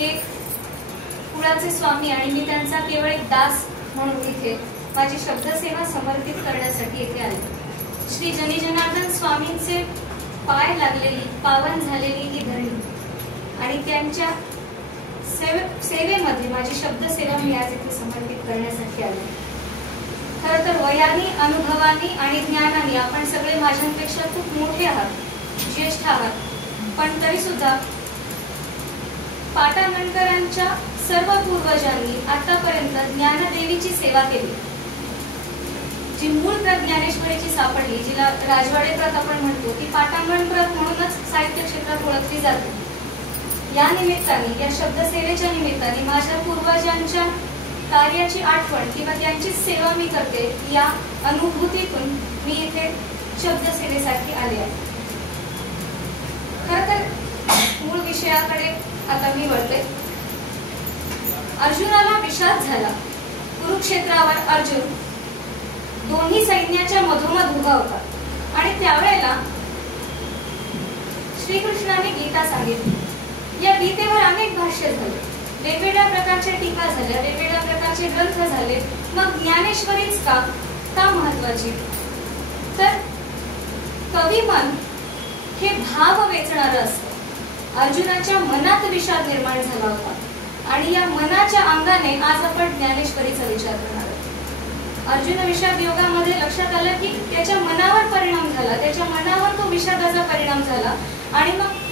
एक कुळाचे स्वामी आणि मी त्यांचा केवळ एक दास म्हणून इथे माझी शब्दसेवा समर्पित करण्यासाठी येथे आले. श्री जनी जनार्दन स्वामींचे पाय लागलेली पावन झालेली ही धरणी आणि त्यांच्या सेवेमध्ये माझी शब्दसेवा मी आज इथे समर्पित करण्यासाठी आले. खरं तर वयाने, अनुभवाने आणि ज्ञानाने आपण सगळे माझ्यांपेक्षा खूप मोठे आहात, ज्येष्ठ आहात, पण तरी सुद्धा पाटाणकरांच्या सर्व पूर्वजांनी आतापर्यंत ज्ञानदेवीची सेवा केली, जी मूळ प्रत ज्ञानेश्वरीची सापडली, जिला राजवाडे प्रत आपण म्हणतो, ती पाटांगण प्रत म्हणूनच साहित्य क्षेत्रात ओळखली जाते. या निमित्ताने, या शब्दसेवेच्या निमित्ताने माझ्या पूर्वजांच्या कार्याची आठवण किंवा त्यांची सेवा मी करते, या अनुभूतीतून मी इथे शब्दसेवेसाठी आले आहे. खरं तर मूळ विषयाकडे आता मी वळते. अर्जुनाला विषाद झाला. कुरुक्षेत्रावर अर्जुन दोन्ही सैन्याच्या मधोमध उभा होता आणि त्यावेळेला श्रीकृष्णाने गीता सांगितली. या गीतेवर अनेक भाष्य झाले, वेगवेगळ्या प्रकारच्या टीका झाल्या, वेगवेगळ्या प्रकारचे ग्रंथ झाले. मग ज्ञानेश्वरीच का महत्वाची? तर कवी मन हे भाव वेचणारं असतं. अर्जुनाच्या मनात विषाद निर्माण झाला होता आणि या मनाच्या अंगाने आज आपण ज्ञानेश्वरीचा विचार करणार आहोत. अर्जुन विषाद योगामध्ये लक्षात आलं की त्याच्या मनावर परिणाम झाला, त्याच्या मनावर तो विषादाचा परिणाम झाला आणि मग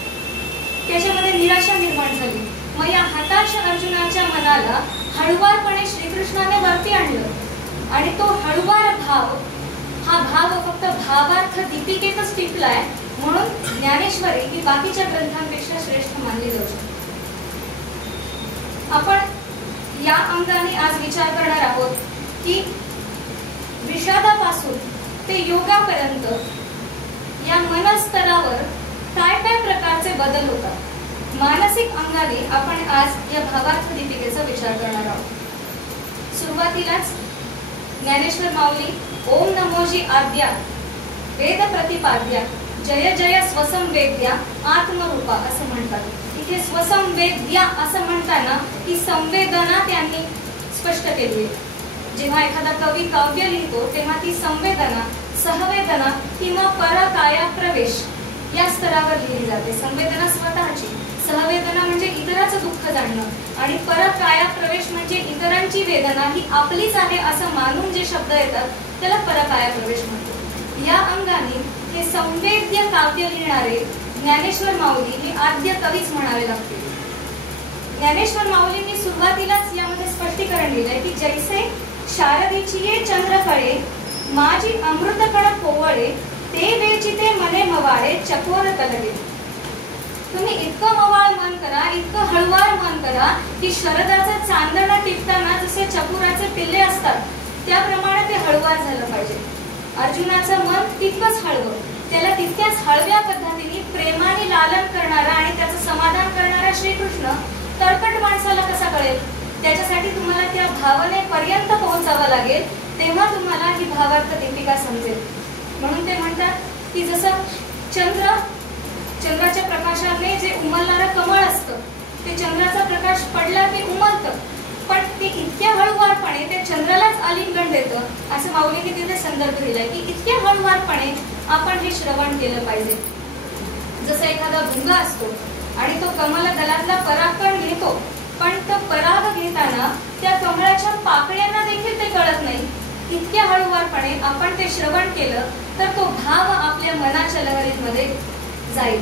त्याच्यामध्ये निराशा निर्माण झाली. मग या हताश अर्जुनाच्या मनाला हळुवारपणे श्रीकृष्णाने वरती आणलं आणि तो हळुवार भाव, हा भाव फक्त भावार्थ दीपिकेतच टिकलाय, म्हणून ज्ञानेश्वरी ही बाकीच्या ग्रंथांपेक्षा श्रेष्ठ मानली जाऊ शकते. आपण या अंगाने आज विचार करणार आहोत की विषादापासून ते योगापर्यंत या मनस्तरावर काय काय प्रकारचे बदल होतात. मानसिक अंगाने आपण आज या भावार्थ दीपिकेचा विचार करणार आहोत. सुरुवातीलाच ज्ञानेश्वर माऊली ओम नमोजी आद्या वेद प्रतिपाद्या जय जय स्वसंवेद्या आत्मरूपा असं म्हणतात. इथे स्वसंवेद्या असं म्हणताना ही संवेदना त्यांनी स्पष्ट केली आहे. जेव्हा एखादा कवी काव्य लिहितो तेव्हा ती संवेदना, सहवेदना किंवा परकाया प्रवेश या स्तरावर लिहिली जाते. संवेदना स्वतःची, सहवेदना म्हणजे इतराचं दुःख जाणणं आणि परकाया प्रवेश म्हणजे इतरांची वेदना ही आपलीच आहे असं मानून जे शब्द येतात त्याला परकाया प्रवेश म्हणतो. या अंगाने हे संवेद्य काव्य लिहिणारे ज्ञानेश्वर माऊली हे आद्य कवीच म्हणावे लागतील. ज्ञानेश्वर माऊलींनी सुरुवातीलाच यामध्ये स्पष्टीकरण दिलंय की जैसे शारदीची ये चंद्रकळे माझी अमृतकण पोवळे ते वेचिते मने मवाळे चकोर तलगे. तुम्ही इतकं मवाळ मन करा, इतकं हळुवार मन करा की शरदाचं चांदणं टिपताना जसे चकोराचे पिल्ले असतात त्याप्रमाणे ते हळुवार झालं पाहिजे. अर्जुनाचं मन तितकंच हळवं, त्याला तितक्याच हळव्या पद्धतीने प्रेमाने लालन करणारा आणि त्याचं समाधान करणारा श्रीकृष्ण तरकट माणसाला कसा कळेल? त्याच्यासाठी तुम्हाला त्या भावनेपर्यंत पोहोचावं लागेल, तेव्हा तुम्हाला ही भावार्थ दीपिका समजेल. म्हणून ते म्हणतात की जसं चंद्राच्या प्रकाशाने जे उमलणारं कमळ असतं ते चंद्राचा प्रकाश पडला की उमलतं, पण ते इतक्या हळुवारपणे ते चंद्रालाच आलिंगन देतं. असं माऊलीने तिथे संदर्भ दिलाय की इतक्या हळुवारपणे आपण हे श्रवण केलं पाहिजे. जसं एखादा भुंगा असतो आणि तो कमल दलातला परागकण घेतो, पण तो पराग घेताना त्या कमळाच्या पाकळ्यांना देखील ते कळत नाही. इतक्या हळुवारपणे आपण ते श्रवण केलं तर तो भाव आपल्या मनाच्या लहरीमध्ये जाईल.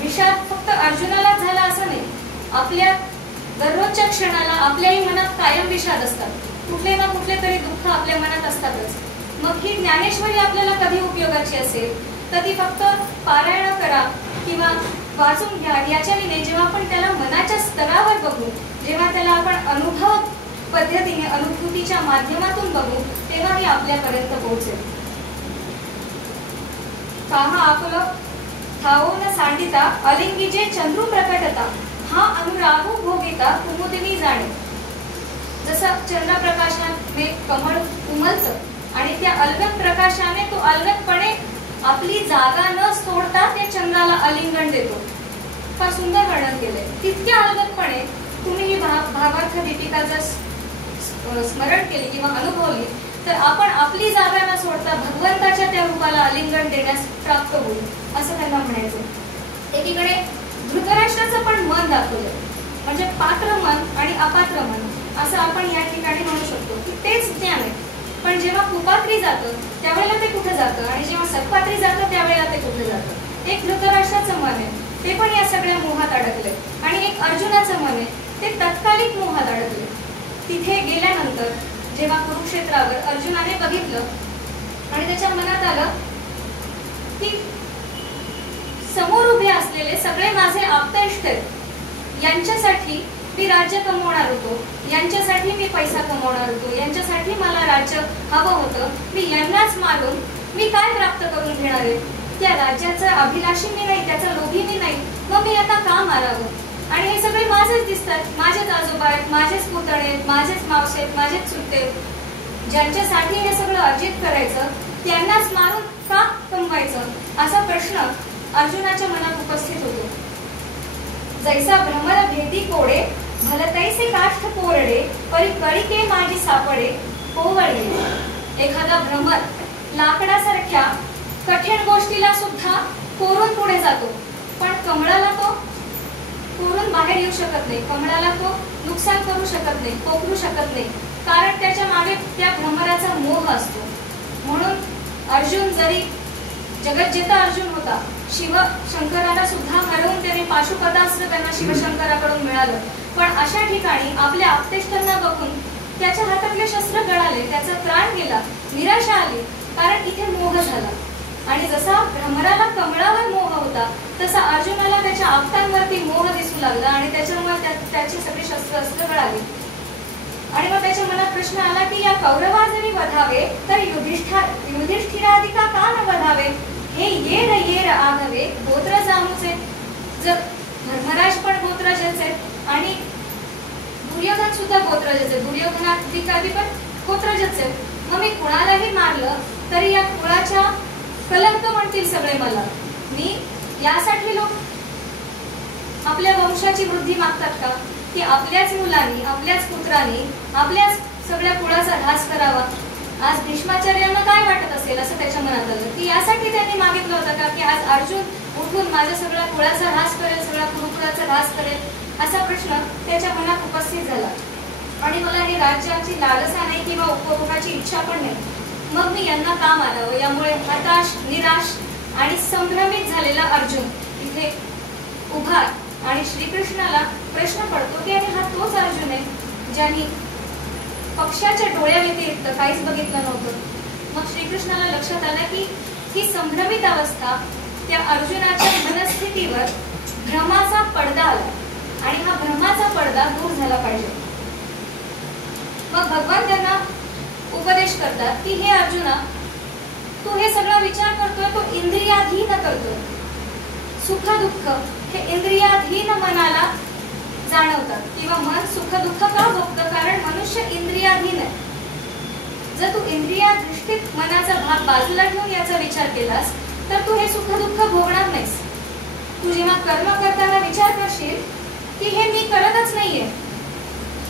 विषाद फक्त अर्जुनालाच झाला असं नाही, आपल्या दररोजच्या क्षणाला आपल्याही मनात कायम विषाद असतात. कुठले ना कुठले तरी दुःख आपल्या मनात असतातच. मग ही ज्ञानेश्वरी आपल्याला कधी उपयोगाची असेल तर ती फक्त पारायण करा किंवा वाचून घ्या याच्याने नाही. जेव्हा आपण त्याला मनाच्या स्तरावर बघू, जेव्हा त्याला आपण अनुभव पद्धतीने अनुभूतीच्या माध्यमातून बघू, तेव्हा ही आपल्यापर्यंत पोहोचेल. काहा आकुल ठाओ न सांडिता अलिंगीजे चंद्रू प्रकटता हा अनुरागू भोगिता कुमुदिनी जाणे. जसं चंद्रप्रकाशाने कमळ उमलतं आणि त्या अलगद प्रकाशाने तो अलगदपणे आपली जागा न सोडता त्या चंद्राला आलिंगन देतो. फार सुंदर वर्णन केले. तितक्या अलगदपणे तुम्ही ही भावार्थ दीपिका जर स्मरण केली किंवा अनुभवली तर आपण आपली जागा न सोडता भगवंताच्या त्या रूपाला आलिंगन देण्यास प्राप्त होईल असं त्यांना म्हणायचं. एकीकडे धृतराष्ट्राचं पण मन दाखवलं, म्हणजे पात्र मन आणि अपात्र मन असं आपण या ठिकाणी म्हणू शकतो की तेच ज्ञान आहे. पण जेव्हा कुपात्री जातं त्यावेळेला ते कुठे जातं आणि जेव्हा सत्पात्री जातं त्यावेळेला ते कुठे जातं. एक धृतराष्ट्राचं मन आहे ते पण या सगळ्या मोहात अडकले आणि एक अर्जुनाचं मन आहे ते तत्कालिक मोहात अडकले. तिथे गेल्यानंतर जेव्हा कुरुक्षेत्रावर अर्जुनाने बघितलं आणि त्याच्या मनात आलं की समोर उभे असलेले सगळे माझे आप्तेष्ट आहेत, यांच्यासाठी मी राज्य कमवणार होतो, यांच्यासाठी मी पैसा कमवणार होतो, यांच्यासाठी मला राज्य हवं होतं, मी यांनाच मारून मी काय प्राप्त करून घेणार आहे. त्या राज्याचा अभिलाषी मी नाही, त्याचा लोभी मी नाही, मग मी आता का मारावं. आणि हे सगळे माझेच दिसतात, माझेच आजोबा आहेत, माझेच पुतणे आहेत, माझेच मावसे आहेत, माझेच चुलते आहेत, ज्यांच्यासाठी हे सगळं अर्जित करायचं त्यांनाच मारून का कमवायचं असा प्रश्न अर्जुनाच्या मनात उपस्थित होतो. जैसा भ्रमर भेदी कोडे भलतैसे काष्ठ कोरडे परी कळिके माझी सापडे कोवळले. एखादा भ्रमर लाकडासारख्या कठीण गोष्टीला सुद्धा कोरून पुढे जातो, पण कमळाला तो कोरून बाहेर येऊ शकत नाही, कमळाला तो नुकसान करू शकत नाही, पोखरू शकत नाही, कारण त्याच्या मागे त्या भ्रमराचा मोह असतो. म्हणून अर्जुन जरी जगज्जेता अर्जुन होता, शिव शंकराला सुद्धा हरवून त्याने पाशुपतास्त्र त्यांना शिवशंकराकडून मिळालं, पण अशा ठिकाणी आपल्या आप्तेष्टांना बघून त्याच्या हातातले शस्त्र गळाले, त्याचा प्राण गेला, निराशा आली, कारण इथे मोह झाला. आणि जसा भ्रमराला कमळावर मोह होता तसा अर्जुनाला त्याच्या आप्तांवरती मोह दिसू लागला आणि त्याच्यामुळे त्याची सगळी शस्त्र गळाली. आणि मग त्याच्या मनात प्रश्न आला की या कौरवा जरी वधावे तर युधिष्ठिराधिका का न वधावे. हे येर आघावे गोत्र जामूचे. जर धर्मराज पण गोत्रजच आहेत आणि दुर्योधन सुद्धा गोत्रजच आहे, दुर्योधनाधिकारी पण गोत्रजच आहेत, मग मी कुणालाही मारलं तरी या कुळाच्या कलंक म्हणतील सगळे मला. मी यासाठी लोक आपल्या वंशाची वृद्धी मागतात का की आपल्याच मुलांनी, आपल्याच पुत्रांनी, आपल्याच सगळ्या कुळाचा ऱ्हास करावा. आज भीष्माचार्यांना काय वाटत असेल असं त्याच्या मनात आलं की यासाठी त्यांनी मागितलं होतं का की आज अर्जुन उठून माझ्या सगळ्या कुळाचा ऱ्हास करेल, सगळ्या कुरुकुळाचा ऱ्हास करेल असा प्रश्न त्याच्या मनात उपस्थित झाला. आणि मला हे राज्याची लालसा नाही किंवा उपभोगाची इच्छा पण नाही, मग मी यांना का मारावं. यामुळे हताश, निराश आणि संभ्रमित झालेला अर्जुन इथे उभा आणि श्रीकृष्णाला प्रश्न पडतो की आणि हा तोच अर्जुन आहे ज्यांनी पक्षाच्या डोळ्या व्यतिरिक्त काहीच बघितलं नव्हतं. मग श्रीकृष्णाला लक्षात आलं की ही संभ्रमित अवस्था त्या अर्जुनाच्या मनस्थितीवर भ्रमाचा पडदा आला आणि हा भ्रमाचा पडदा दूर झाला पाहिजे. मग भगवान त्यांना उपदेश करतात की हे अर्जुना, तू हे सगळा विचार करतोय तो इंद्रियाधीन करतोय. सुख दुःख हे इंद्रियाधीन मनाला जाणवतात किंवा मन सुख दुःख का भोगतं, कारण मनुष्य इंद्रियाधीन आहे. जर तू इंद्रिया दृष्टीत मनाचा भाग बाजूला ठेवून याचा विचार केलास तर तू हे सुख दुःख भोगणार नाहीस. तू जेव्हा कर्म करताना विचार करशील की हे मी करतच नाहीये,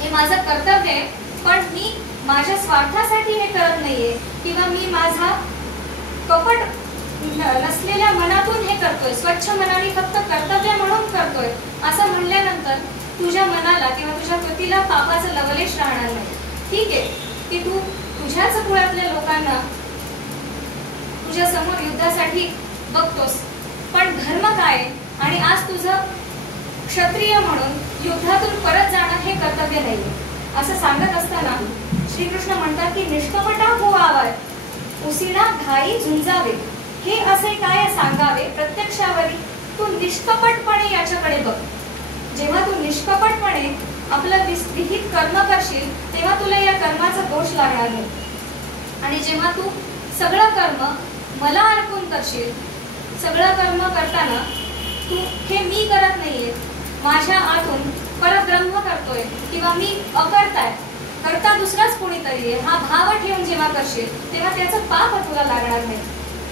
हे माझं कर्तव्य आहे, पण मी माझ्या स्वार्थासाठी हे करत नाहीये किंवा मी माझा कपट नसलेल्या मनातून हे करतोय, स्वच्छ मनाने फक्त कर्तव्य म्हणून करतोय असं म्हणल्यानंतर तुझ्या मनाला किंवा तुझ्या कृतीला पापाचं लवलेश राहणार नाही. ठीक आहे की तू तुझ्याच कुळातल्या लोकांना तुझ्या समोर युद्धासाठी बघतोस, पण धर्म काय आणि आज तुझं क्षत्रिय म्हणून युद्धातून परत जाणं हे कर्तव्य नाहीये असं सांगत असताना श्रीकृष्ण म्हणतात की निष्कपटा हो आवाय उसिना घाई झुंजावे. हे असे काय सांगावे प्रत्यक्षावरी तू निष्कपटपणे याच्याकडे बघ. जेव्हा तू निष्कपटपणे आपलं विहित कर्म करशील तेव्हा तुला या कर्माचा दोष लागणार नाही. आणि जेव्हा तू सगळं कर्म मला अर्पण करशील, सगळं कर्म करताना तू हे मी करत नाहीये, माझ्या आतून परब्रह्म करतोय किंवा मी अकर्ताय, करता दुसराच कोणीतरी आहे हा भाव ठेवून जेव्हा करशील तेव्हा त्याचं पाप तुला लागणार नाही.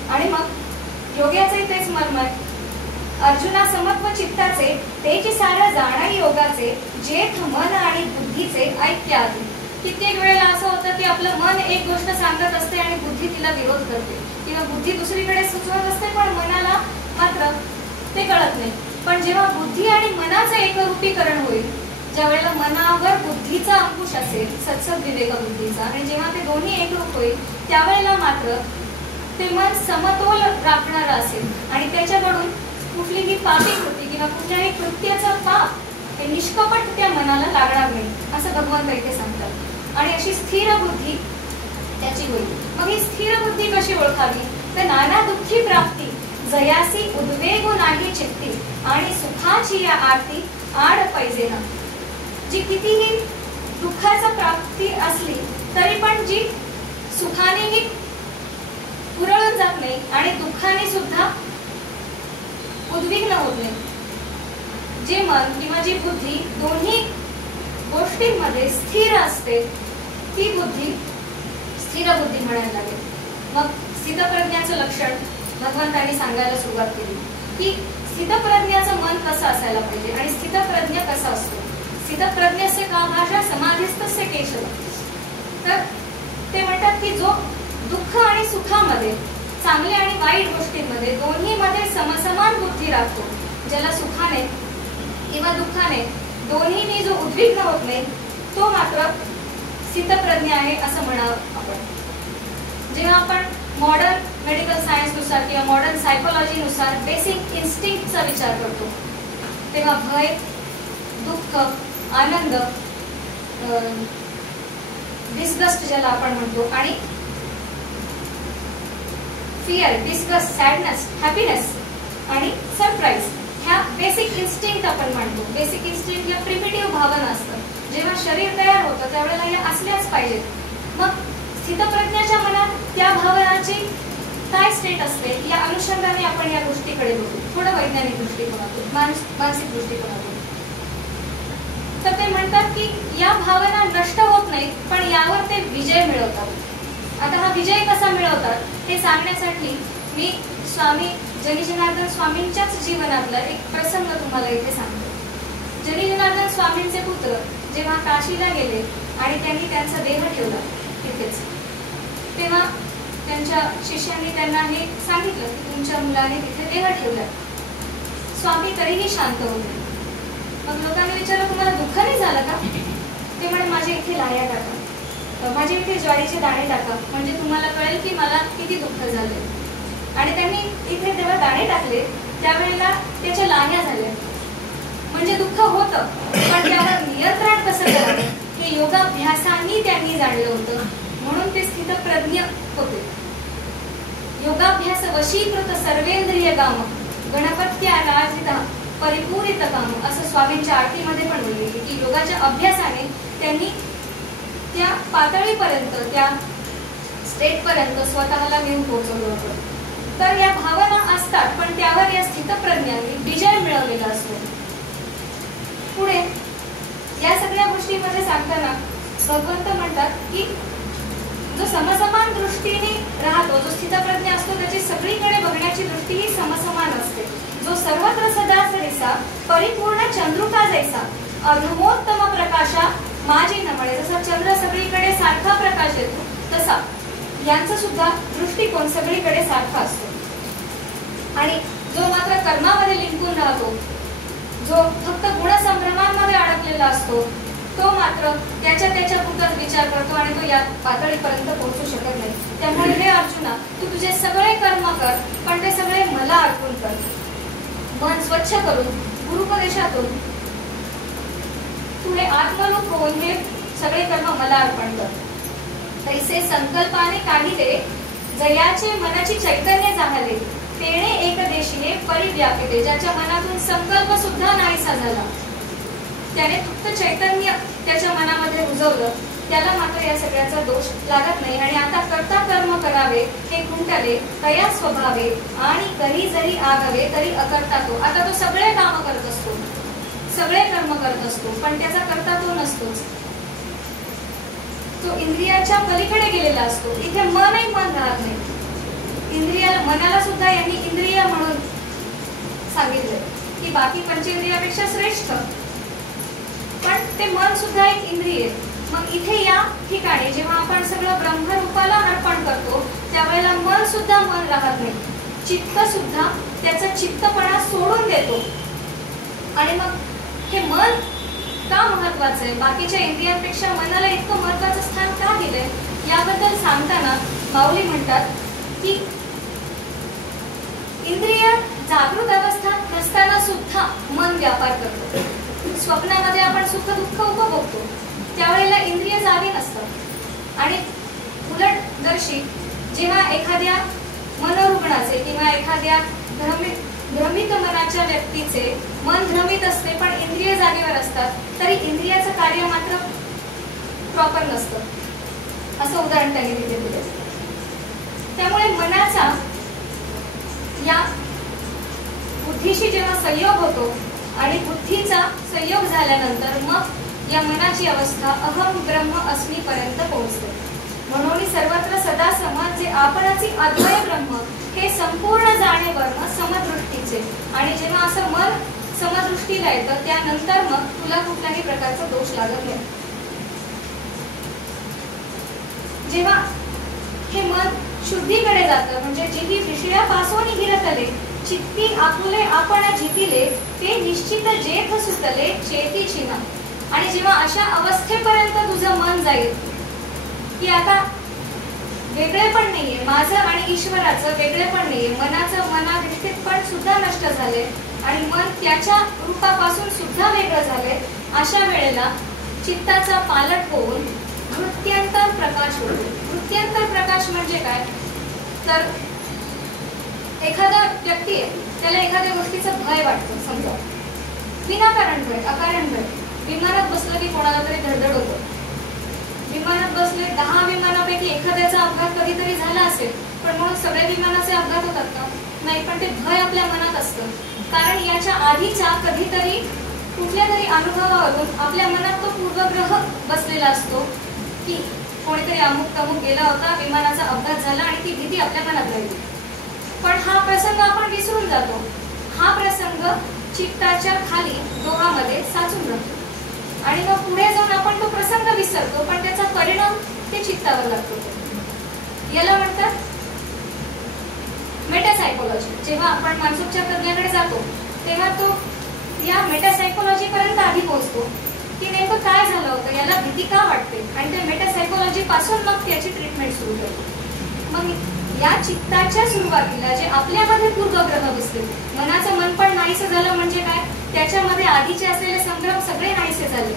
आणि मग योग्याचंही तेच मर्म आहे अर्जुना समत्व चित्ताचे तेची सार जाणा योगाचे जेथ मन आणि बुद्धीचे ऐक्य आहे. कित्येक वेळेला असं होतं की आपलं मन एक गोष्ट सांगत असते आणि बुद्धी तिला विरोध करते किंवा बुद्धी दुसरीकडे सुचवत असते, पण मनाला मात्र ते कळत नाही. पण जेव्हा बुद्धी आणि मनाचं एकरूपीकरण होईल, ज्या वेळेला मनावर बुद्धीचा अंकुश असेल, सत्सद विवेक बुद्धीचा, आणि जेव्हा ते दोन्ही एकरूप होईल त्यावेळेला मात्र ते मन समतोल राखणारं असेल आणि त्याच्याकडून कुठलीही पापी कृती किंवा कुठल्याही कृत्याचं पाप हे निष्कपट त्या मनाला लागणार नाही, असं भगवंत इथे सांगतात. आणि अशी स्थिर बुद्धी त्याची होईल. मग ही स्थिर बुद्धी कशी ओळखावी? तर नाना दुःखी प्राप्ती जयासी उद्वेगो नाही चित्ती आणि सुखाची या आरती आड पाहिजे ना. जी कितीही दुःखाची प्राप्ती असली तरी पण जी सुखानेही पुरळून जात नाही आणि दुःखाने सुद्धा उद्विग्न होत नाही. जे मन किंवा जी बुद्धी दोन्ही गोष्टींमध्ये स्थिर असते ती बुद्धी स्थिर बुद्धी म्हणायला लागेल. मग स्थितप्रज्ञाचं लक्षण भगवंतांनी सांगायला सुरुवात केली की स्थितप्रज्ञाचं मन कसं असायला पाहिजे आणि स्थितप्रज्ञ कसा असतो. स्थितप्रज्ञस्य का भाषा समाधिस्थस्य केशव. तर ते म्हणतात की जो दुःख आणि सुखामध्ये, चांगल्या आणि वाईट गोष्टींमध्ये दोन्हीमध्ये समसमान बुद्धी राखतो, ज्याला सुखाने किंवा दुःखाने दोन्हीने जो उद्विग्न होत नाही, तो मात्र स्थितप्रज्ञ आहे असं म्हणावं आपण. जेव्हा आपण मॉडर्न मेडिकल सायन्स नुसार किंवा मॉडर्न सायकोलॉजी नुसार बेसिक इन्स्टिंक्टचा विचार करतो, तेव्हा भय, दुःख, आनंद, डिस्गस्ट ज्याला आपण म्हणतो, आणि फिअर, डिस्गस्ट, सॅडनेस, हॅपीनेस आणि सरप्राईज, ह्या बेसिक इन्स्टिंक्ट आपण म्हणतो. बेसिक इन्स्टिंक्ट या प्रिमिटिव्ह भावना असतात. जेव्हा शरीर तयार होतं त्यावेळेला या असल्याच पाहिजेत. मग स्थितप्रज्ञाच्या मनात त्या भावनाची काय स्टेट असते या अनुषंगाने आपण या गोष्टीकडे बघू, थोडं वैज्ञानिक दृष्टिकोनातून, मानसिक दृष्टिकोनातून. तर ते म्हणतात की या भावना नष्ट होत नाहीत, पण यावर ते विजय मिळवतात. आता हा विजय कसा मिळवतात हे सांगण्यासाठी मी स्वामी जनी जनार्दन स्वामींच्याच जीवनातला एक प्रसंग तुम्हाला इथे सांगतो. जनी जनार्दन स्वामींचे पुत्र जेव्हा काशीला गेले आणि त्यांनी त्यांचा देह ठेवला तिथेच, तेव्हा त्यांच्या शिष्यांनी त्यांना हे सांगितलं की तुमच्या मुलाने तिथे देह ठेवला. स्वामी तरीही शांत होते. मग लोकांनी विचारलं तुम्हाला दुःख नाही झालं का? ते म्हणे माझ्या इथे लाह्या टाका, माझ्या इथे ज्वारीचे दाणे टाका, म्हणजे तुम्हाला कळेल की मला किती दुःख झाले. आणि त्यांनी इथे जेव्हा दाणे टाकले त्यावेळेला त्याच्या लाह्या झाल्या. म्हणजे दुःख होतं, पण त्यावर नियंत्रण कसं करावं हे योगाभ्यासाने त्यांनी जाणलं होतं, म्हणून ते स्थितप्रज्ञ होते. योगाभ्यास वशीकृत सर्वेंद्रिय काम गणपत्या राजिता परिपूरित काम, असं स्वामींच्या आरतीमध्ये पण बोलले की योगाच्या अभ्यासाने त्यांनी त्या पातळीपर्यंत, त्या स्टेटपर्यंत स्वतःला घेऊन पोहोचवलं होतं. तर या भावना असतात, पण त्यावर या स्थितप्रज्ञांनी विजय मिळवलेला असतो. पुढे या सगळ्या गोष्टींमध्ये सांगताना भगवंत म्हणतात की जो समसमान दृष्टीने राहतो, जो स्थितप्रज्ञ असतो, त्याची सगळीकडे बघण्याची दृष्टी ही समसमान असते. जो सर्वत्र सदा सरिसा परिपूर्ण चंद्रुका जैसा अधमोत्तम प्रकाशा माझी न म्हणे. जसा चंद्र सगळीकडे सारखा प्रकाश येतो तसा यांचा सुद्धा दृष्टिकोन सगळीकडे सारखा असतो. आणि जो मात्र कर्मामध्ये लिंकून राहतो, जो फक्त गुणसंभ्रमांमध्ये अडकलेला असतो, तो मात्र त्याच्या पुरताच विचार करतो आणि तो या पातळीपर्यंत पोहोचू शकत नाही. त्यामुळे हे अर्जुना, तू तुझे सगळे कर्म कर, पण ते सगळे मला अर्पण कर. मन स्वच्छ करून गुरुपदेशातून तू हे आत्मरूप होऊन हे सगळे कर्म मला अर्पण कर. तैसे संकल्पाने काढिले जयाचे मनाची चैतन्य जाहले तेणे एकदेशीने परिव्यापिते. ज्याच्या मनातून संकल्प सुद्धा नाहीसा झाला, त्याने फक्त चैतन्य त्याच्या मनामध्ये रुजवलं, त्याला मात्र या सगळ्याचा दोष लागत नाही. आणि आता करता कर्म करावे हे खुंटले तया स्वभावे आणि करी जरी आगावे तरी अकर्ता तो. आता तो सगळे काम करत असतो, सगळे कर्म करत असतो, पण त्याचा करता तो नसतोच. तो इंद्रियाच्या पलीकडे गेलेला असतो. इथे मनही मन राहत नाही. मनाला सुद्धा यांनी इंद्रिय म्हणून सांगितले की बाकी पंचेंद्रियापेक्षा श्रेष्ठ, पण ते मन सुद्धा एक इंद्रिय. मग इथे या ठिकाणी जेव्हा आपण सगळं ब्रह्मरूपाला अर्पण करतो त्यावेळेला मन सुद्धा मन राहत नाही, चित्त सुद्धा त्याचा चित्तपणा सोडून देतो. आणि मग हे मन का महत्वाचं आहे, बाकीच्या इंद्रियांपेक्षा मनाला इतकं महत्वाचं स्थान का दिलंय, याबद्दल सांगताना माऊली म्हणतात की इंद्रिय जागृत अवस्थात नसताना सुद्धा मन व्यापार करतो. स्वप्नामध्ये आपण सुख दुःख उपभोगतो त्यावेळेला इंद्रिय जागे नसतात. आणि उलटदर्शी जेव्हा एखाद्या मनोरुग्णाचे किंवा एखाद्या भ्रमित मनाच्या व्यक्तीचे मन भ्रमित असते पण इंद्रिय जागेवर असतात, तरी इंद्रियाचं कार्य मात्र प्रॉपर नसतं. असं उदाहरण त्यांनी तिथे दिले. त्यामुळे मनाचा या बुद्धीशी जेव्हा संयोग होतो आणि बुद्धीचा संयोग झाल्यानंतर मग या मनाची अवस्था अहम ब्रह्म अस्मी पर्यंत पोहोचते. म्हणून सर्वत्र सदा समान जे आपणाची अद्वय ब्रह्म हे संपूर्ण जाणेवर्ण समदृष्टीचे. आणि जेव्हा असं मन समदृष्टीला येतं त्यानंतर मग तुला कुठल्याही प्रकारचा दोष लागत नाही. जेव्हा हे मन शुद्धीकडे जातं म्हणजे जी विषयापासून हिरतले चित्ती आपुले आपण जितिले ते निश्चित जेथ सुटले चेती चिना. आणि जेव्हा अशा अवस्थेपर्यंत तुझं मन जाईल की आता वेगळेपण नाहीये माझं आणि ईश्वराचं, वेगळेपण नाहीये, मनाचं मनादृष्टीत पण सुद्धा नष्ट झाले आणि मन त्याच्या रूपापासून सुद्धा वेगळं झाले, अशा वेळेला चित्ताचा पालट होऊन वृत्त्यंतर प्रकाश होतो. वृत्त्यंतर प्रकाश म्हणजे काय, तर एखादा व्यक्ती आहे त्याला एखाद्या गोष्टीचं भय वाटतं, समजा विनाकारण भय, अकारण भय. विमानात बसलं की कोणाला तरी धडधड होतं. विमानात बसले 10 विमानापैकी एखाद्याचा अपघात कधीतरी झाला असेल, पण म्हणून सगळे विमानाचे अपघात होतात का? नाही, पण ते भय आपल्या मनात असतं. कारण याच्या आधीच्या कधीतरी कुठल्या तरी अनुभवावरून आपल्या मनात तो पूर्वग्रह बसलेला असतो की कोणीतरी अमुक तमुक गेला होता, विमानाचा अपघात झाला आणि ती भीती आपल्या मनात राहिली. पण हा प्रसंग आपण विसरून जातो. हा प्रसंग चित्ताच्या खाली डोहामध्ये साचून राहतो आणि मग पुढे जाऊन आपण तो प्रसंग विसरतो, पण त्याचा परिणाम ते चित्तावर लागतो. याला म्हणतात मेटासायकोलॉजी. जेव्हा आपण मानसोपचार तज्ञाकडे जातो तेव्हा तो या मेटासायकोलॉजी पर्यंत आधी पोहोचतो की नेमकं काय झालं होतं, याला भीती का वाटते, आणि त्या मेटासायकोलॉजी पासून मग त्याची ट्रीटमेंट सुरू करतो. मग या चित्ताच्या सुरुवातीला जे आपल्यामध्ये पूर्वग्रह बसले, मनाचं मन पण नाहीसं झालं म्हणजे काय, त्याच्यामध्ये आधीचे असलेले संभ्रम सगळे नाहीसे झाले.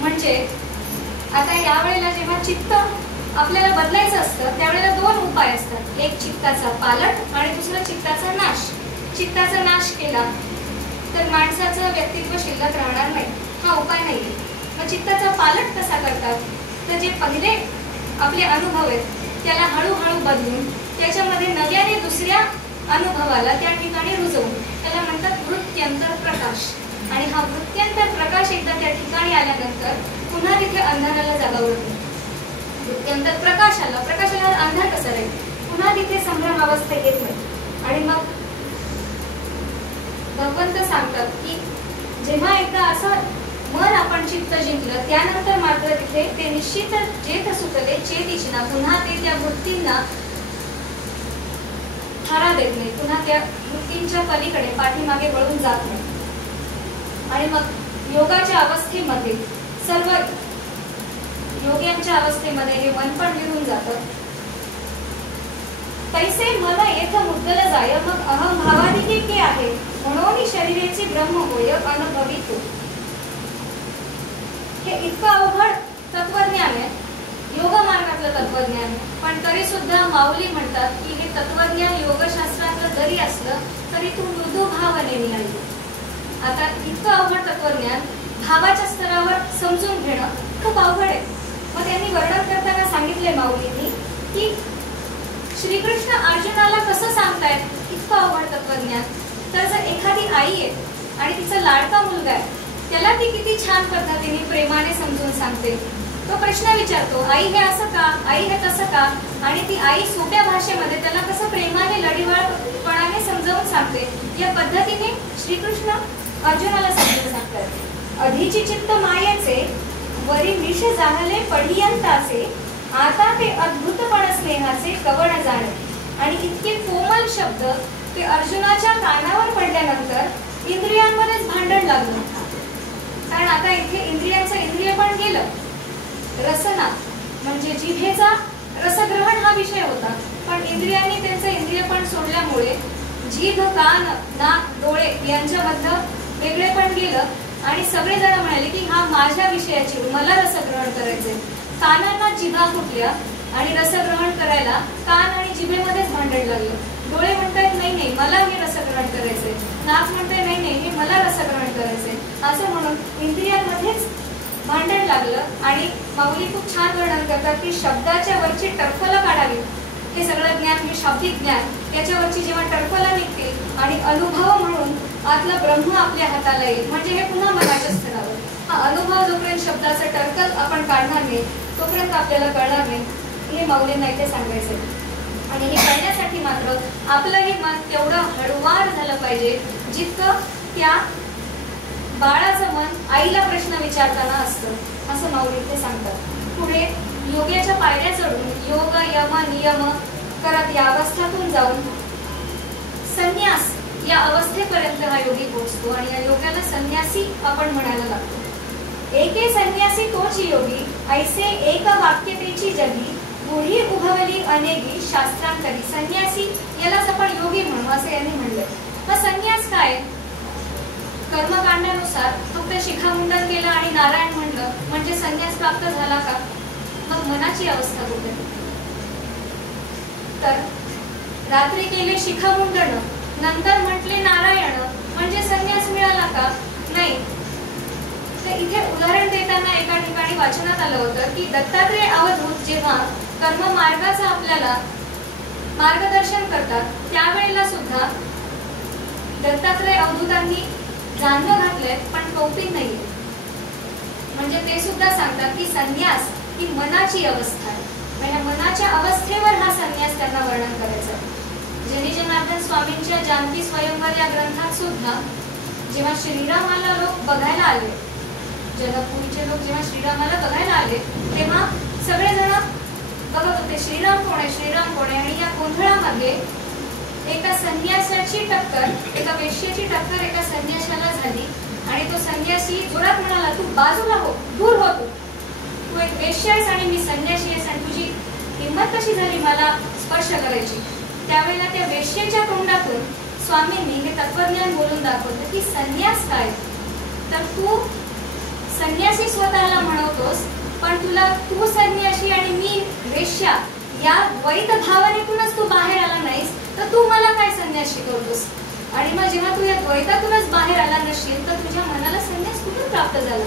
म्हणजे आता यावेळेला जेव्हा चित्त आपल्याला बदलायचं असतं त्यावेळेला 2 उपाय असतात. एक चित्ताचा पालट आणि दुसरा चित्ताचा नाश. चित्ताचा नाश केला तर माणसाचं व्यक्तित्व शिल्लक राहणार नाही, हा उपाय नाहीये. मग चित्ताचा पालट कसा करतात, तर जे पहिले आपले अनुभव आहेत त्याला हळूहळू बदलून त्याच्यामध्ये नव्याने दुसऱ्या अनुभवाला त्या ठिकाणी रुजवून त्याला म्हणतात वृत्त्यंतर प्रकाश. आणि हा वृत्त्यंतर प्रकाश एकदा त्या ठिकाणी आल्यानंतर पुन्हा तिथे अंधाराला जागा उरते. वृत्त्यंतर प्रकाशाला अंधार कसा राहील, पुन्हा तिथे संभ्रम अवस्था येत नाही. आणि मग भगवंत सांगतात की जेव्हा एकदा असं मन आपण चित्त जिंकलं त्यानंतर मात्र तिथे ते निश्चित जेथ सुटले चेतीचिना. पुन्हा ते त्या वृत्तींना थारा देत नाही, पुन्हा त्या वृत्तींच्या पलीकडे पाठीमागे वळून जात नाही. आणि मग योगाच्या अवस्थेमध्ये सर्व योग्यांच्या अवस्थेमध्ये हे मन पण विरून जातं. तैसे मन येथ मुद्दल जाय मग अहम भावाधिके के आहे म्हणून शरीराची ब्रह्म होय अनुभवितो. हे इतकं अवघड तत्वज्ञान आहे, योग मार्गातलं तत्वज्ञान, पण तरी सुद्धा माऊली म्हणतात की हे तत्वज्ञान योगशास्त्रातलं जरी असलं तरी तू मृदू भावनेने नाही. आता इतकं अवघड तत्वज्ञान भावाच्या स्तरावर समजून घेणं खूप अवघड आहे. मग त्यांनी वर्णन करताना सांगितले माऊलींनी की श्रीकृष्ण अर्जुनाला कसं सांगतायत इतकं अवघड तत्वज्ञान, तर जर एखादी आई आहे आणि तिचा लाडका मुलगा आहे त्याला ती किती छान पद्धतीने प्रेमाने समजून सांगते. तो प्रश्न विचारतो, आई हे असं का, आई हे तसं का, आणि ती आई सोप्या भाषेमध्ये त्याला कसं प्रेमाने लढीवाळपणाने समजावून सांगते. या पद्धतीने श्रीकृष्ण अर्जुनाला समजून सांगतात. अधिची चित्त मायेचे वरी विष जाहले पढियंताचे, आता ते अद्भुतपण स्नेहाचे कवण जाणे. आणि इतके कोमल शब्द ते अर्जुनाच्या कानावर पडल्यानंतर इंद्रियांमध्येच भांडण लागलं. कारण आता इथे इंद्रियांचं इंद्रिय पण गेलं. रसना म्हणजे जिभेचा रसग्रहण हा विषय होता, पण इंद्रियांनी त्यांचं इंद्रिय पण सोडल्यामुळे जीभ, कान, नाक, डोळे यांच्यामधलं वेगळे पण गेलं. आणि सगळेजण म्हणाले की हा माझ्या विषयाची, मला रसग्रहण करायचंय. कानांना जिभा फुटल्या आणि रसग्रहण करायला कान आणि जिभेमध्येच भांडण लागलं. डोळे म्हणतायत नाही नाही मला हे रसग्रहण करायचंय, नाक म्हणताय नाही नाही हे मला रसग्रहण करायचंय, असं म्हणून इंद्रियांमध्येच भांडण लागलं. आणि माऊली खूप छान वर्णन करतात की शब्दाच्या वरची टरफलं काढावी. हे सगळं ज्ञान, हे शाब्दिक ज्ञान, याच्यावरची जेव्हा टरफलं निघतील आणि अनुभव म्हणून आतलं ब्रह्म आपल्या हाताला येईल, म्हणजे हे पुन्हा मनाच्या स्तरावर. हा अनुभव जोपर्यंत शब्दाचं टरकल आपण काढणार नाही तोपर्यंत आपल्याला कळणार नाही, हे माऊलींना इथे सांगायचं. आणि हे करण्यासाठी मात्र आपलंही मन तेवढं हळूवार झालं पाहिजे जितकं त्या बाळाचं मन आईला प्रश्न विचारताना असतं, असं माऊली इथे सांगतात. पुढे योगाच्या पायऱ्या चढून योग, यम, नियम करत या अवस्थातून जाऊन संन्यास या अवस्थेपर्यंत हा योगी पोहोचतो. आणि या योगाला संन्यासी आपण म्हणायला लागतो. एके संन्यासी तोची योगी, ऐसे एक वाक्यतेची जगी, बुढी उभवली अनेगी शास्त्रांतरी. संन्यासी यालाच आपण योगी म्हणू असं यांनी म्हणलं. मग संन्यास काय? कर्मकांडानुसार फक्त शिखामुंडन केलं आणि नारायण म्हणलं म्हणजे संन्यास प्राप्त झाला का? मग मनाची अवस्था कुठे? तर रात्री केले शिखामुंडन, नंतर म्हटले नारायण म्हणजे संन्यास मिळाला का? नाही. तर इथे उदाहरण देताना एका ठिकाणी वाचनात आलं होतं की दत्तात्रेय अवधूत जेव्हा कर्म मार्गाचं आपल्याला मार्गदर्शन करतात त्यावेळेला सुद्धा दत्तात्रेय अवधूतांनी जाणवं घातलंय पण कौपिक नाहीये. म्हणजे ते सुद्धा सांगतात की संन्यास ही मनाची अवस्था आहे. म्हणजे मनाच्या अवस्थेवर हा संन्यास त्यांना वर्णन करायचा. जनी जनार्दन स्वामींच्या जानकी स्वयंवर या ग्रंथात सुद्धा जेव्हा श्रीरामाला लोक बघायला आले, जनकपुरीचे लोक जेव्हा श्रीरामाला बघायला आले तेव्हा सगळेजण बघत होते श्रीराम कोण आहे, श्रीराम कोण आहे. आणि या गोंधळामध्ये एका संन्यासाची टक्कर, एका वेश्येची टक्कर एका संन्याशाला झाली. आणि तो संन्यासी जोरात म्हणाला, तू बाजूला हो, दूर हो, तू एक वेश्या आहेस आणि मी संन्यासी आहेस आणि तुझी हिंमत कशी झाली मला स्पर्श करायची. त्यावेळेला त्या वेश्येच्या तोंडातून स्वामींनी हे तत्वज्ञान बोलून दाखवलं की संन्यास काय. तर तू संन्यासी स्वतःला म्हणवतोस पण तुला तू संन्यासी आणि मी वेश्या या द्वैत भावनेतूनच तू बाहेर आला नाहीस तर तू मला काय संन्यास शिकवतोस. आणि मग जेव्हा तू या द्वैतातूनच बाहेर आला नसशील तर तुझ्या मनाला संन्यास कुठून प्राप्त झाला.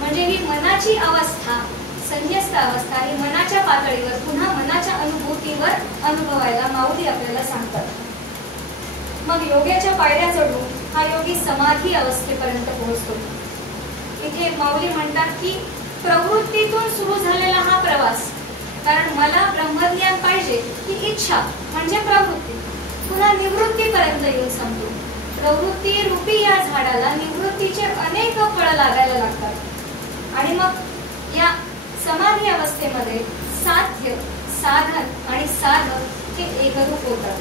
म्हणजे ही मनाची अवस्था, संन्यस्त अवस्था ही मनाच्या पातळीवर पुन्हा मनाच्या अनुभूतीवर अनुभवायला माऊली आपल्याला सांगतात. मग योगाच्या पायऱ्या चढून हा योगी समाधी अवस्थेपर्यंत पोहोचतो. इथे माऊली म्हणतात की प्रवृत्तीतून सुरू झालेला हा प्रवास, कारण मला ब्रह्मज्ञान पाहिजे ही इच्छा म्हणजे प्रवृत्ती, पुन्हा निवृत्तीपर्यंत येऊन संपतो. प्रवृत्ती रूपी या झाडाला निवृत्तीचे अनेक फळं लागायला लागतात. आणि मग या समाधी अवस्थेमध्ये साध्य, साधन आणि साधक हे एकरूप होतात.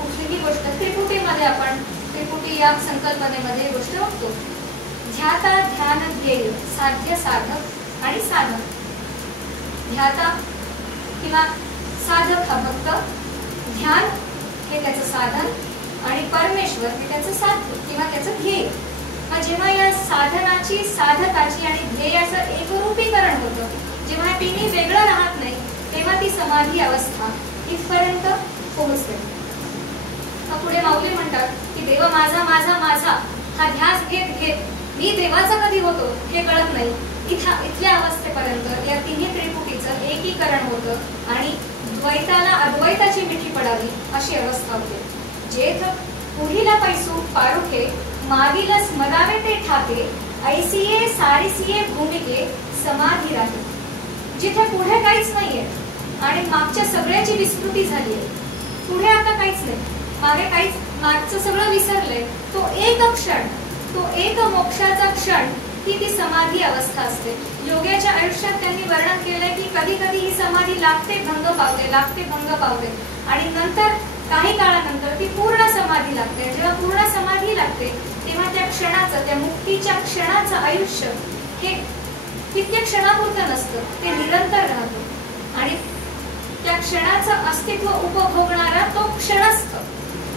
कुठलीही गोष्ट त्रिपुटीमध्ये आपण त्रिपुटी या संकल्पनेमध्ये ही गोष्ट बघतो. ध्याता, ध्यान, ध्येय, साध्य, साधक आणि साधक. ध्याता किंवा साधक हा भक्त, ध्यान हे त्याचं साधन आणि परमेश्वर हे त्याचं साध्य किंवा त्याचं ध्येय. मग जेव्हा या साधनाची, साधकाची आणि ध्येयाचं एकरूपीकरण होतं, जेव्हा तिन्ही वेगळं राहत नाही तेव्हा ती समाधी अवस्था इथपर्यंत पोहोचते. मग पुढे माऊली म्हणतात की देव माझा माझा माझा हा ध्यास घेत घेत मी देवाचा कधी होतो हे कळत नाही. इथल्या अवस्थेपर्यंत या तिन्ही त्रिपुटीचं एकीकरण होतं आणि द्वैताला अद्वैताची मिठी पडावी अशी अवस्था होते. जेथ पुढीला पैसू पारुखे मागील स्मरावे ते ठाके ऐसिये सारिसिये भूमिके समाधी राही. जिथे पुढे काहीच नाहीये आणि मागच्या सगळ्याची विस्मृती झाली आहे, पुढे आता काहीच नाही, मागे काहीच, मागचं सगळं विसरलंय, तो एक क्षण, तो एक मोक्षाचा क्षण ही ती समाधी अवस्था असते. योग्याच्या आयुष्यात त्यांनी वर्णन केलंय की कधी कधी ही समाधी लागते भंग पावते, लागते भंग पावते आणि नंतर काही काळानंतर ती पूर्ण समाधी लागते. जेव्हा पूर्ण समाधी लागते तेव्हा त्या क्षणाचं, त्या मुक्तीच्या क्षणाचं आयुष्य हे कित्येक क्षणापुरतं नसतं, ते निरंतर राहतं आणि त्या क्षणाचं अस्तित्व उपभोगणारा तो क्षणस्थ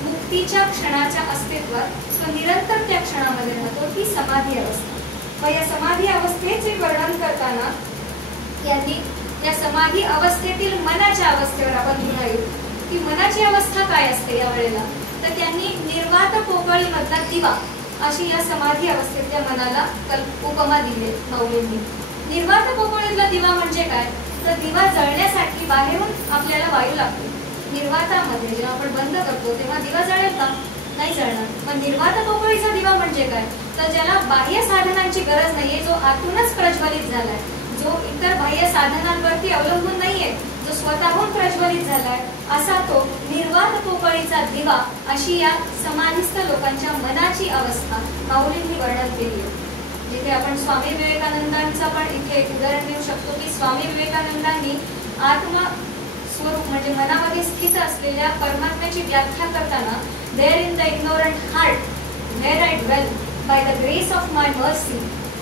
मुक्तीच्या क्षणाच्या अस्तित्वात तो निरंतर त्या क्षणामध्ये राहतो, ती समाधी अवस्था. व या समाधी अवस्थेचे वर्णन करताना यांनी या समाधी अवस्थेतील मनाच्या अवस्थेवर आपण घेऊन येऊ की मनाची अवस्था काय असते या वेळेला. तर त्यांनी निर्वात पोकळीमधला दिवा अशी या समाधी अवस्थेतल्या मनाला उपमा दिली माऊलींनी. निर्वात पोकळीतला दिवा म्हणजे काय, तर दिवा जळण्यासाठी बाहेरून आपल्याला वायू लागतो. निर्वातामध्ये जेव्हा आपण बंद करतो तेव्हा दिवा जळेल का, नाही जळणार. पण निर्वात पोकळीचा दिवा म्हणजे काय, तर ज्याला बाह्य साधनांची गरज नाहीये, जो आतूनच प्रज्वलित झालाय, जो इतर बाह्य साधनांवरती अवलंबून नाहीये, जो स्वतःहून प्रज्वलित झालाय, असा तो निर्वात पोकळीचा दिवा अशी या समाधीस्थ लोकांच्या मनाची अवस्था माऊलींनी वर्णन केली आहे. जिथे आपण स्वामी विवेकानंदांचं पण इथे एक उदाहरण देऊ शकतो की स्वामी विवेकानंदांनी आत्मा स्वरूप म्हणजे मनामध्ये स्थित असलेल्या परमात्म्याची व्याख्या करताना there in the ignorant heart where I dwell by the grace of my mercy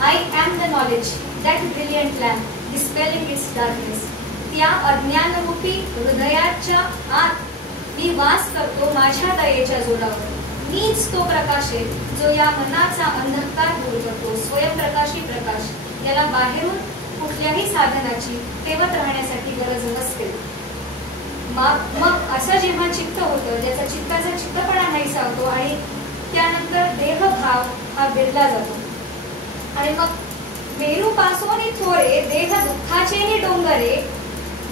I am the knowledge that brilliant lamp dispelling its darkness. त्या अज्ञानरूपी हृदयाच्या आत मी वास करतो माझ्या दयेच्या जोडावर. मीच तो प्रकाश आहे जो या मनाचा अंधकार दूर करतो. स्वयंप्रकाशी प्रकाश, याला बाहेरून कुठल्याही साधनाची ठेवत राहण्यासाठी गरज नसते. मग असं जेव्हा चित्त होतं, ज्याचा चित्ताचा चित्तपणा नाहीसा होतो आणि त्यानंतर देहभाव हा वेधला जातो आणि मग मेरू पासोनी थोरे देह दुःखाचे डोंगरे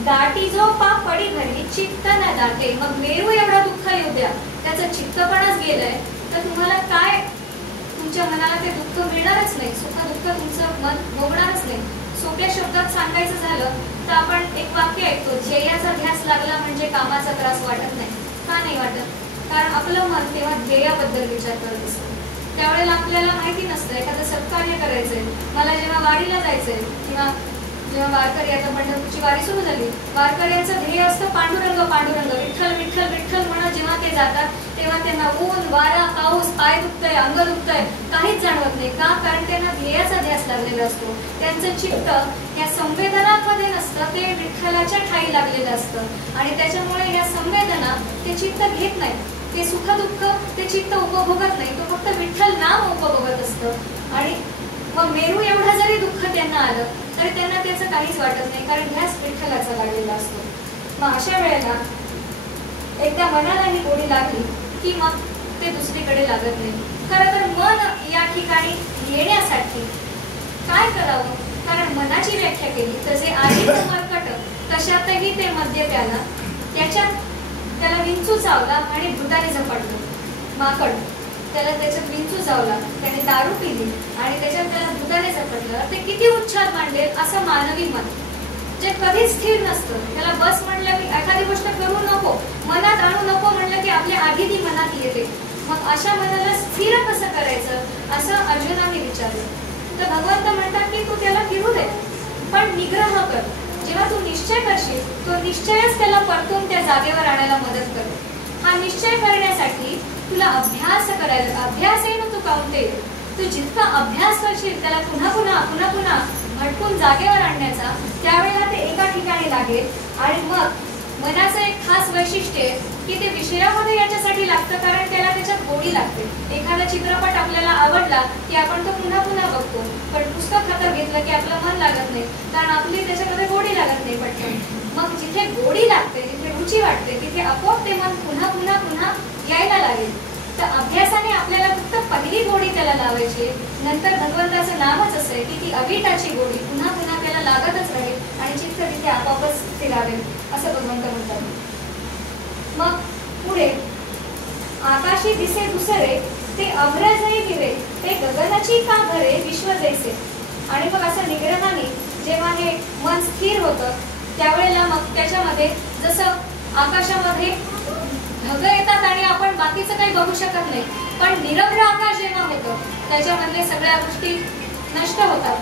दाटी जो पा पडी घरी चित्त न दाटे. मग मेरू एवढा दुःख येऊ द्या, त्याचं चित्तपणाच गेलंय तर तुम्हाला काय, तुमच्या मनाला ते दुःख मिळणारच नाही, सुख दुःख तुमचं मन भोगणारच नाही. सोप्या शब्दात सांगायचं झालं तर आपण एक वाक्य ऐकतो, ध्येयाचा ध्यास लागला म्हणजे कामाचा त्रास वाटत नाही. का नाही वाटत, कारण आपलं मन तेव्हा ध्येयाबद्दल विचार करत असतं. त्यावेळेला आपल्याला माहिती नसतं एखादं सत्कार्य करायचंय, मला जेव्हा वारीला जायचंय किंवा जेव्हा वारकरी आता पंढरपूरची वारी सुरू झाली, वारकऱ्यांचं ध्येय असतं पांडुरंग पांडुरंग, विठ्ठल विठ्ठल विठ्ठल म्हणत जेव्हा ते जातात तेव्हा त्यांना ऊन वारा पाऊस, पाय दुखतंय, अंग दुखतंय, काहीच जाणवत नाही. का, कारण त्यांना ध्येयाचा ध्यास लागलेला असतो. त्यांचं चित्त या संवेदनांमध्ये नसतं, ते विठ्ठलाच्या ठाई लागलेलं असतं आणि त्याच्यामुळे या संवेदना ते चित्त घेत नाही. ते सुख दुःख ते चित्त उपभोगत नाही, तो फक्त विठ्ठल नाम उपभोगत असतं. आणि मग मेरू एवढं जरी दुःख त्यांना आलं तरी त्यांना त्याचं काहीच वाटत नाही, कारण ध्यास विठ्ठलाचा लागलेला असतो. मग अशा वेळेला एकदा मनाला ही गोडी लागली की मग ते दुसरीकडे लागत नाही. खरं तर मन या ठिकाणी येण्यासाठी काय करावं, कारण मनाची व्याख्या केली तर जे आधीच मरकट तशातही ते मद्य प्याला, त्याला विंचू चावला आणि भूताने झपाटलं. माकड त्याला त्याच्यात विंचू चावला, त्याने दारू पिली आणि त्याच्यात त्याला भूताने झपटलं. ते किती उच्छाद मांडेल असं मानवी मन जे कधीच स्थिर नसतं. त्याला बस म्हणलं की एखादी गोष्ट करू नको, मनात आणू नको म्हणलं की आपल्या आधी ती मनात येते. मग अशा मनाला स्थिर कसं करायचं असं अर्जुनाने विचारलं. तर भगवंत म्हणतात की तू त्याला फिरू दे, पण निग्रह कर. जेव्हा तू निश्चय करशील तो निश्चयच त्याला परतून त्या जागेवर आणायला मदत कर. हा निश्चय करण्यासाठी तुला अभ्यास करायला, अभ्यास आहे ना तू काउंटे, तू जितका अभ्यास करशील त्याला पुन्हा पुन्हा पुन्हा पुन्हा भटकून जागेवर आणण्याचा, त्यावेळेला ते एका ठिकाणी लागेल. आणि मग मनाचं एक खास वैशिष्ट्य आहे की ते विषयामध्ये याच्यासाठी लागतं कारण त्याला त्याच्यात गोडी लागते. एखादा चित्रपट आपल्याला आवडला की आपण तो पुन्हा पुन्हा बघतो, पण पुस्तक हातात घेतलं की आपलं मन लागत नाही, कारण आपली त्याच्यामध्ये गोडी लागत नाही पटकन. मग जिथे गोडी लागते, जिथे रुची वाटते, तिथे आपोआप ते मन पुन्हा पुन्हा पुन्हा यायला लागेल. तर अभ्यासाने आपल्याला फक्त पहिली गोडी त्याला लावायची, नंतर भगवंताचं नामच असं आहे की ती अविटाची गोडी पुन्हा पुन्हा त्याला लागतच राहील आणि चित्त तिथे आपोआपच स्थिरावेल असं भगवंत म्हणतात. मग पुढे आकाशी दिसे दुसरे ते अभ्र जई दिवे ते गगनाची का भरे विश्व जैसे. आणि मग असं निग्रहाने जेव्हा हे ज्याच्यामध्ये मन स्थिर होतं त्यावेळेला मग त्याच्यामध्ये जसं आकाशामध्ये ढग येतात आणि आपण बाकीचं काही बघू शकत नाही, पण निरभ्र आकाश जेव्हा होतं त्याच्यामधले सगळ्या गोष्टी नष्ट होतात,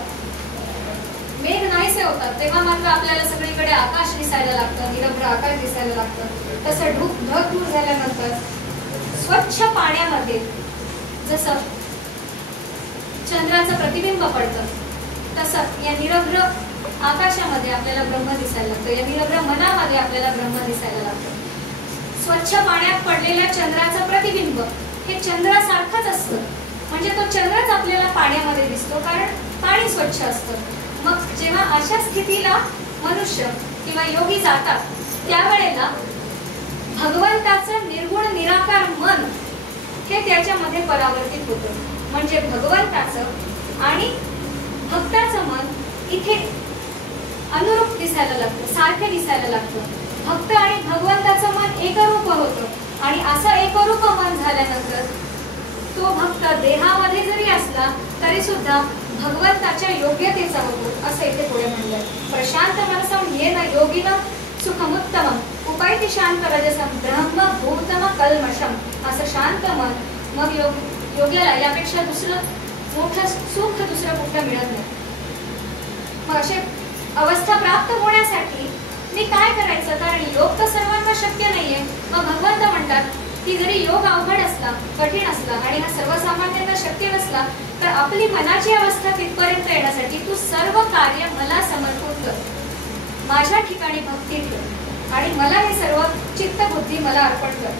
मेघ नाहीसे होतात, तेव्हा मात्र आपल्याला सगळीकडे आकाश दिसायला लागतं, निरभ्र आकाश दिसायला लागतं. तसं ढग दूर झाल्यानंतर स्वच्छ पाण्यामध्ये जसं चंद्राचं प्रतिबिंब पडतं तसं या निरभ्र आकाशामध्ये आपल्याला ब्रह्म दिसायला लागतं, या निरभ्र मनामध्ये आपल्याला ब्रह्म दिसायला लागतं. स्वच्छ पाण्यात पडलेल्या चंद्राचं प्रतिबिंब हे चंद्रासारखंच असतं, म्हणजे तो चंद्रच आपल्याला पाण्यामध्ये दिसतो, कारण पाणी स्वच्छ असतं. मग जेव्हा अशा स्थितीला मनुष्य किंवा योगी जातात त्यावेळेला भगवंताचं निर्गुण निराकार मन हे त्याच्यामध्ये परावर्तित होतं. म्हणजे भगवंताचं आणि भक्ताचं मन इथे अनुरूप दिसायला लागतं, सारखे दिसायला लागतं. भक्त आणि भगवंताचं मन एकरूप होतं आणि असं एकरूप मन झाल्यानंतर तो भक्त देहामध्ये जरी असला तरी सुद्धा भगवंताच्या योग्यतेचा होतो, असं इथे पुढे म्हणलंय. प्रशांत मनसं येन योगिनं सुखमुत्तमं उपैति शांत रजसं ब्रह्म भूतम कल्मषम. असं शांत मन मग योग्याला यापेक्षा दुसरं मोठं सुख दुसरं कुठं मिळत नाही. मग अशी अवस्था प्राप्त होण्यासाठी मी काय करायचं, कारण योग तर सर्वांना शक्य नाहीये. मग भगवंत म्हणतात की जरी योग अवघड असला, कठीण असला आणि हा सर्वसामान्यांना शक्य नसला तर आपली मनाची अवस्था तिथपर्यंत येण्यासाठी तू सर्व कार्य मला समर्पित कर, माझ्या ठिकाणी भक्ती ठेव आणि मला हे सर्व चित्तबुद्धी मला अर्पण कर.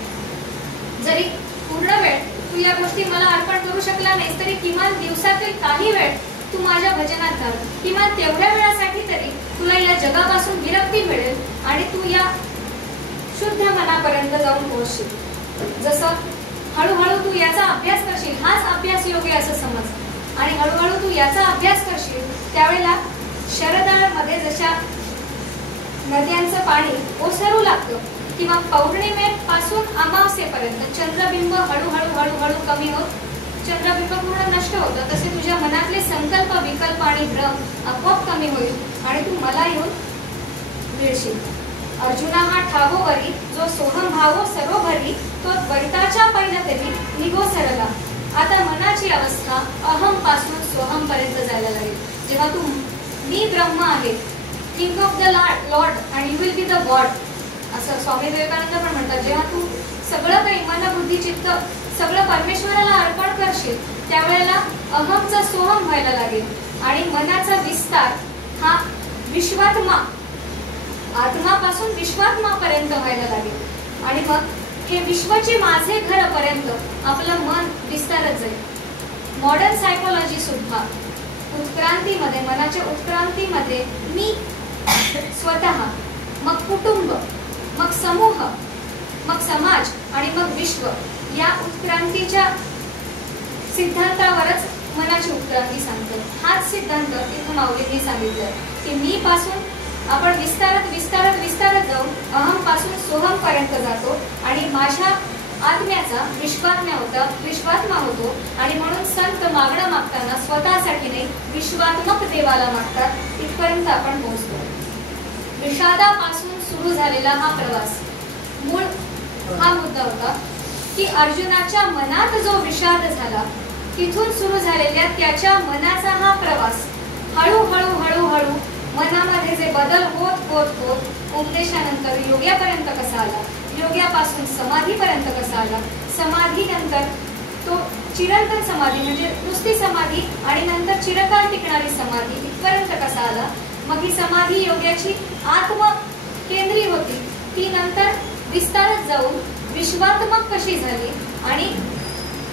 जरी पूर्ण वेळ तू या गोष्टी मला अर्पण करू शकला नाहीस तरी किमान दिवसातील काही वेळ तू माझ्या भजनात घाल, किमान तेवढ्या वेळासाठी तरी तुला या जगापासून विरक्ती मिळेल आणि तू या शुद्ध मनापर्यंत जाऊन पोहोचशील. जसं हळूहळू तू याचा अभ्यास करशील, हाच अभ्यास योग्य असं समज, आणि हळूहळू तू याचा अभ्यास करशील त्यावेळेला शरदामध्ये जशा नद्यांचं पाणी ओसरू लागतं किंवा पौर्णिमेपासून अमावस्येपर्यंत चंद्रबिंब हळूहळू हळूहळू कमी होत चंद्रबिंब पूर्ण नष्ट होतं, तसे तुझ्या मनातले संकल्प विकल्प आणि भ्रम आपोआप कमी होईल आणि तू मला येऊन मिळशील. अर्जुना हा ठावोवरी जो सोहम भावो सरोवरी तो द्वैताच्या पैलतेने निघो सरला. आता मनाची अवस्था अहम पासून सोहम पर्यंत जायला लागेल. जेव्हा तू मी ब्रह्म आहे, king of the Lord and you will be the God, असं स्वामी विवेकानंद पण म्हणतात. जेव्हा तू सगळं काही मन बुद्धी चित्त सगळं परमेश्वराला अर्पण करशील त्यावेळेला अहमचा सोहम व्हायला लागेल आणि मनाचा विस्तार हा विश्वात्मा आत्मापासून विश्वात्मापर्यंत व्हायला लागेल आणि मग हे विश्वचे माझे घर पर्यंत आपलं मन विस्तारत जाईल. मॉडर्न सायकोलॉजी सुद्धा उत्क्रांतीमध्ये मनाच्या उत्क्रांतीमध्ये मी स्वतः, मग कुटुंब, मग समूह, मग समाज आणि मग विश्व या उत्क्रांतीच्या सिद्धांतावरच मनाची उत्क्रांती सांगतो. हाच सिद्धांत इथं माऊलींनी सांगितलाय की मी पासून आपण विस्तारत विस्तारत विस्तारत जाऊन अहम पासून सोहम पर्यंत जातो आणि माझ्या आत्म्याचा विश्वात्मा होतो आणि म्हणून संत मागणं मागताना स्वतःसाठी नाही विश्वात्मक देवाला मागतात. इथपर्यंत आपण पोहोचतो. विषादापासून सुरू झालेला हा प्रवास मूळ हा मुद्दा होता की अर्जुनाच्या मनात जो विषाद झाला तिथून सुरू झालेल्या त्याच्या मनाचा हा प्रवास हळूहळू हळूहळू मनामध्ये जे बदल होत होत होत उपदेशानंतर योग्यापर्यंत कसा आला, योग्यापासून समाधीपर्यंत कसा आला, समाधीनंतर तो चिरंतन समाधी म्हणजे नुसती समाधी आणि नंतर चिरकाल टिकणारी समाधी इथपर्यंत कसा आला. मग ही समाधी योग्याची आत्म केंद्री होती, ती नंतर विस्तारत जाऊन विश्वात्मक कशी झाली आणि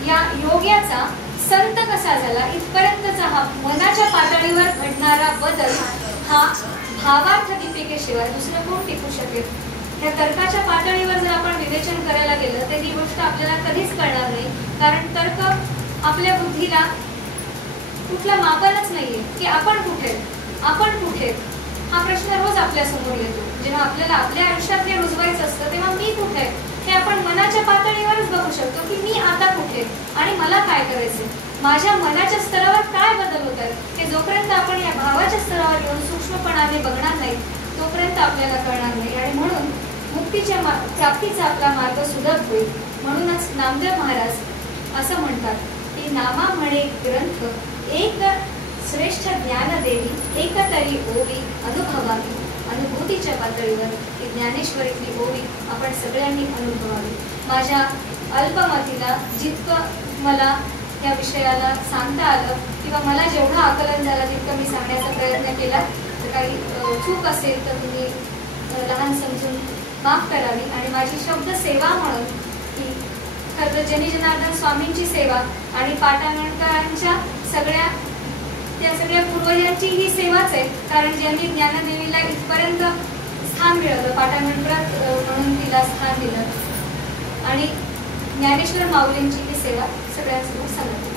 या योग्याचा संत कसा झाला इथपर्यंतचा हा मनाच्या पातळीवर घडणारा बदल हा भावार्थ दीपिकेशिवाय दुसरं कोण टिकू शकेल. या तर्काच्या पातळीवर जर आपण विवेचन करायला गेलं तर ही गोष्ट आपल्याला कधीच कळणार नाही, कारण तर्क आपल्या बुद्धीला कुठलं मापनच नाहीये की आपण कुठे हा प्रश्न रोज आपल्या समोर येतो. जेव्हा आपल्याला आपल्या आयुष्यात हे रुजवायचं असतं तेव्हा मी कुठे हे आपण मनाच्या पातळीवरच बघू शकतो की मी आता कुठे आणि मला काय करायचं, माझ्या मनाच्या स्तरावर काय बदल होत आहेत. हे जोपर्यंत आपण या भावाच्या स्तरावर येऊन सूक्ष्मपणे अंधपणाने बघणार नाही तोपर्यंत आपल्याला कळणार नाही आणि म्हणून मुक्तीच्या प्राप्तीचा आपला मार्ग सुलभ होईल. म्हणूनच नामदेव महाराज असं म्हणतात की नामा म्हणे ग्रंथ एक श्रेष्ठ ज्ञान देवी एक तरी ओवी अनुभवावी. अनुभूतीच्या पातळीवर ही ज्ञानेश्वरीतली ओवी आपण सगळ्यांनी अनुभवावी. माझ्या अल्पमतीला जितकं मला या विषयाला सांगता आलं किंवा मला जेवढं आकलन झालं तितकं मी सांगण्याचा प्रयत्न केला. तर काही चूक असेल तर तुम्ही लहान समजून माफ करावी. आणि माझी शब्द सेवा म्हणून ही खरं जनी जनार्दन स्वामींची सेवा आणि पाटाणकरांच्या त्या सगळ्या पूर्वजांची ही सेवाच आहे. कारण ज्यांनी ज्ञानदेवीला इथपर्यंत स्थान मिळवलं, पाटाणकर म्हणून तिला स्थान दिलं आणि ज्ञानेश्वर माऊलींची ही सेवा सगळ्यांसमोर सांगते.